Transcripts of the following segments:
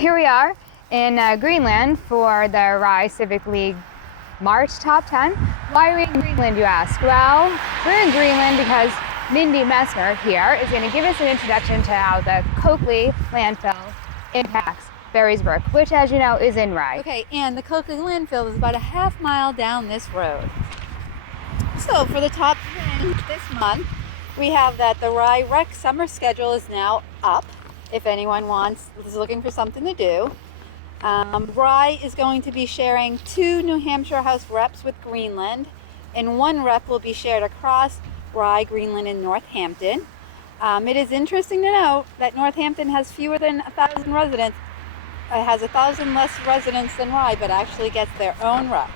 Here we are in Greenland for the Rye Civic League March Top 10. Why are we in Greenland, you ask? Well, we're in Greenland because Mindy Messmer here is going to give us an introduction to how the Coakley landfill impacts Brook, which, as you know, is in Rye. Okay, and the Coakley landfill is about a half mile down this road. So for the top 10 this month, we have that the Rye Rec summer schedule is now up. If anyone is looking for something to do. Rye is going to be sharing 2 New Hampshire House reps with Greenland, and 1 rep will be shared across Rye, Greenland, and Northampton. It is interesting to note that Northampton has fewer than 1,000 residents. It has 1,000 less residents than Rye, but actually gets their own rep.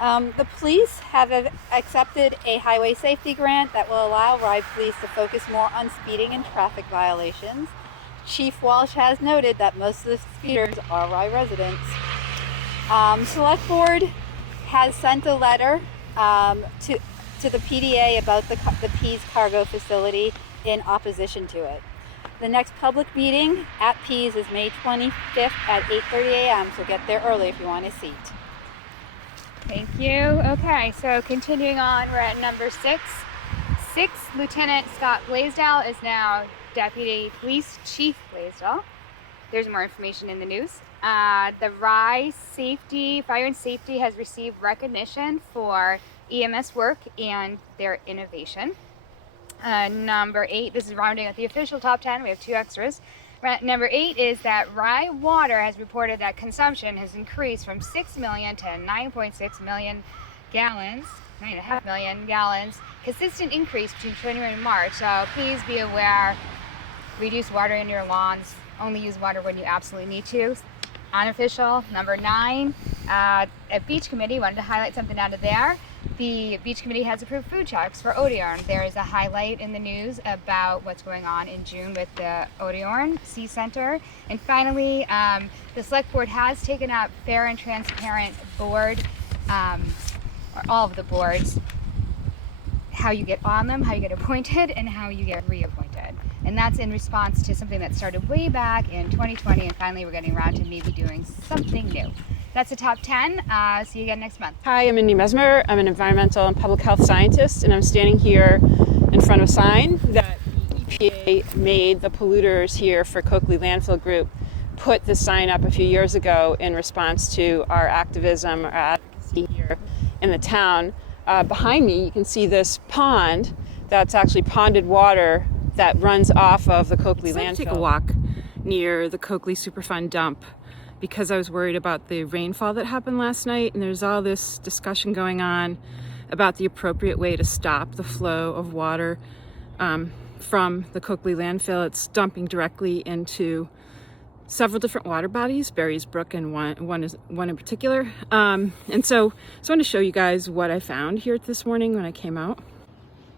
The police have accepted a highway safety grant that will allow Rye police to focus more on speeding and traffic violations. Chief Walsh has noted that most of the speeders are Rye residents. Select Board has sent a letter to the PDA about the Pease cargo facility in opposition to it. The next public meeting at Pease is May 25th at 8:30 a.m., so get there early if you want a seat. Thank you. Okay, so continuing on, we're at number 6. Lieutenant Scott Blaisdell is now Deputy Police Chief Blaisdell. There's more information in the news. The Rye Fire and Safety has received recognition for EMS work and their innovation. Number 8, this is rounding out the official top 10. We have 2 extras. Number 8 is that Rye Water has reported that consumption has increased from 6 million to 9.6 million gallons, 9.5 million gallons, consistent increase between January and March. So please be aware, reduce water in your lawns, only use water when you absolutely need to. Unofficial. Number 9, a beach committee, wanted to highlight something out of there. The beach committee has approved food trucks for Odeorn. There is a highlight in the news about what's going on in June with the Odeorn Sea Center. And finally, the Select Board has taken up fair and transparent board, or all of the boards, how you get on them, how you get appointed, and how you get reappointed. And that's in response to something that started way back in 2020, and finally we're getting around to maybe doing something new. That's the top 10. See you again next month. Hi, I'm Mindy Messmer. I'm an environmental and public health scientist, and I'm standing here in front of a sign that the EPA made the polluters here for Coakley Landfill Group put this sign up a few years ago in response to our activism or advocacy here in the town. Behind me, you can see this pond that's actually ponded water that runs off of the Coakley landfill. Take a walk near the Coakley Superfund dump because I was worried about the rainfall that happened last night, and there's all this discussion going on about the appropriate way to stop the flow of water from the Coakley landfill. It's dumping directly into several different water bodies, Brook and one in particular. And so I wanted to show you guys what I found here this morning when I came out.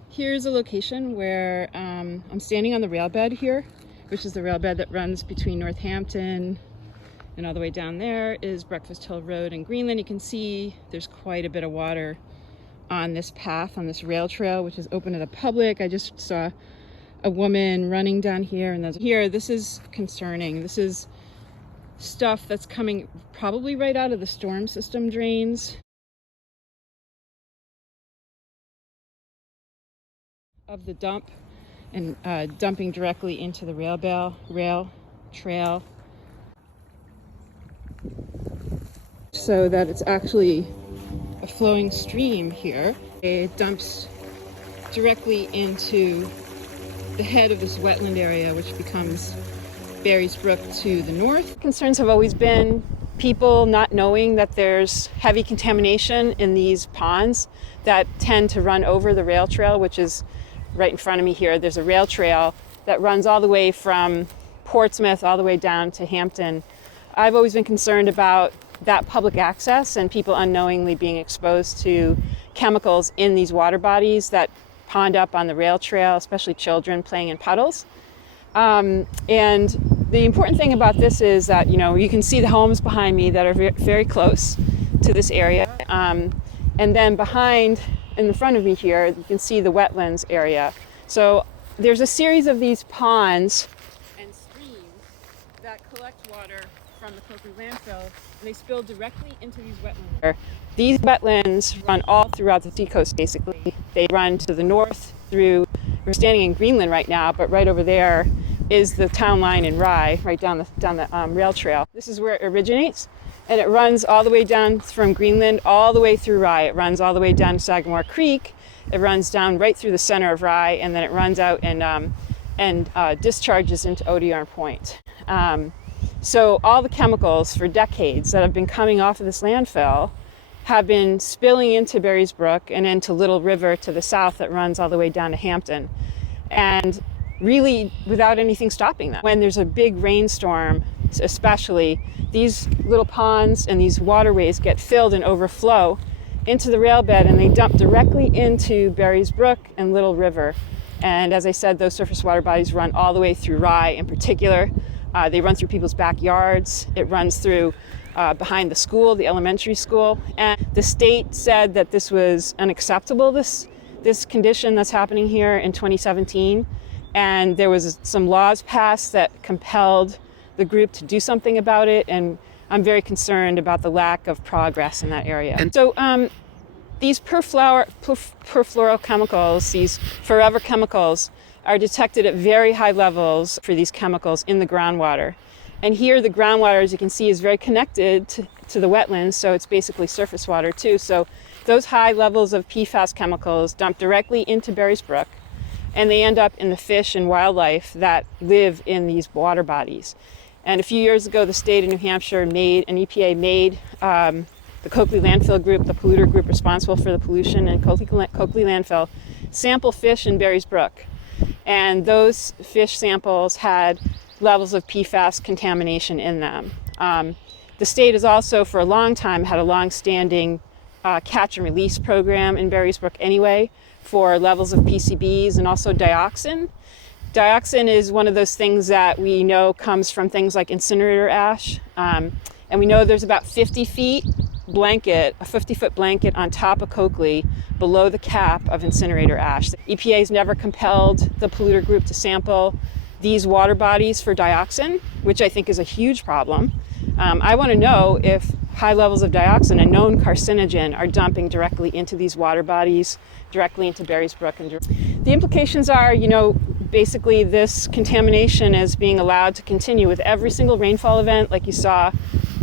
Here's a location where I'm standing on the rail bed here, which is the rail bed that runs between Northampton and all the way down there is Breakfast Hill Road in Greenland. You can see there's quite a bit of water on this path, on this rail trail, which is open to the public. I just saw a woman running down here, and this is concerning. This is stuff that's coming probably right out of the storm system drains of the dump and dumping directly into the rail trail, so that it's actually a flowing stream here. It dumps directly into the head of this wetland area, which becomes Brook to the north. Concerns have always been people not knowing that there's heavy contamination in these ponds that tend to run over the rail trail, which is right in front of me here. There's a rail trail that runs all the way from Portsmouth all the way down to Hampton. I've always been concerned about that public access and people unknowingly being exposed to chemicals in these water bodies that pond up on the rail trail, especially children playing in puddles. And the important thing about this is that, you can see the homes behind me that are very close to this area. And then in the front of me here, you can see the wetlands area. So there's a series of these ponds and streams that collect water from the Coakley landfill, and they spill directly into these wetlands. These wetlands run all throughout the seacoast, basically. They run to the north through, we're standing in Greenland right now, but right over there is the town line in Rye, right down the rail trail. This is where it originates, and it runs all the way down from Greenland, all the way through Rye. It runs all the way down to Sagamore Creek. It runs down right through the center of Rye, and then it runs out and discharges into Odiarn Point. So all the chemicals for decades that have been coming off of this landfill have been spilling into Barry's Brook and into Little River to the south that runs all the way down to Hampton. And really without anything stopping them. When there's a big rainstorm, especially, these little ponds and these waterways get filled and overflow into the rail bed, and they dump directly into Barry's Brook and Little River. And as I said, those surface water bodies run all the way through Rye in particular. They run through people's backyards. It runs through behind the school, the elementary school. And the state said that this was unacceptable, this condition that's happening here in 2017. And there was some laws passed that compelled the group to do something about it. And I'm very concerned about the lack of progress in that area. And so these perfluorochemicals, chemicals, these forever chemicals, are detected at very high levels for these chemicals in the groundwater. And here the groundwater, as you can see, is very connected to the wetlands, so it's basically surface water too. So those high levels of PFAS chemicals dump directly into Barry's Brook, and they end up in the fish and wildlife that live in these water bodies. And a few years ago, the state of New Hampshire EPA made the Coakley landfill group, the polluter group responsible for the pollution in Coakley landfill, sample fish in Barry's Brook. And those fish samples had levels of PFAS contamination in them. The state has also, for a long time, had a long-standing catch and release program in Barry's Brook anyway for levels of PCBs and also dioxin. Dioxin is one of those things that we know comes from things like incinerator ash. And we know there's about 50-foot blanket on top of Coakley below the cap of incinerator ash. The EPA has never compelled the polluter group to sample these water bodies for dioxin, which I think is a huge problem. I want to know if high levels of dioxin, a known carcinogen, are dumping directly into these water bodies, directly into Barry's Brook. And the implications are, basically this contamination is being allowed to continue with every single rainfall event, like you saw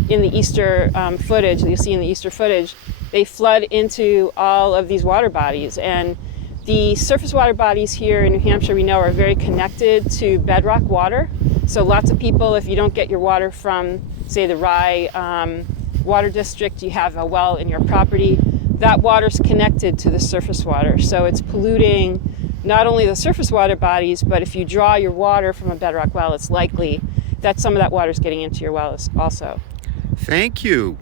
in the Easter footage, that you'll see in the Easter footage. They flood into all of these water bodies. And the surface water bodies here in New Hampshire, we know, are very connected to bedrock water. So lots of people, if you don't get your water from, say, the Rye Water District, you have a well in your property, that water's connected to the surface water. So it's polluting not only the surface water bodies, but if you draw your water from a bedrock well, it's likely that some of that water is getting into your wells also. Thank you.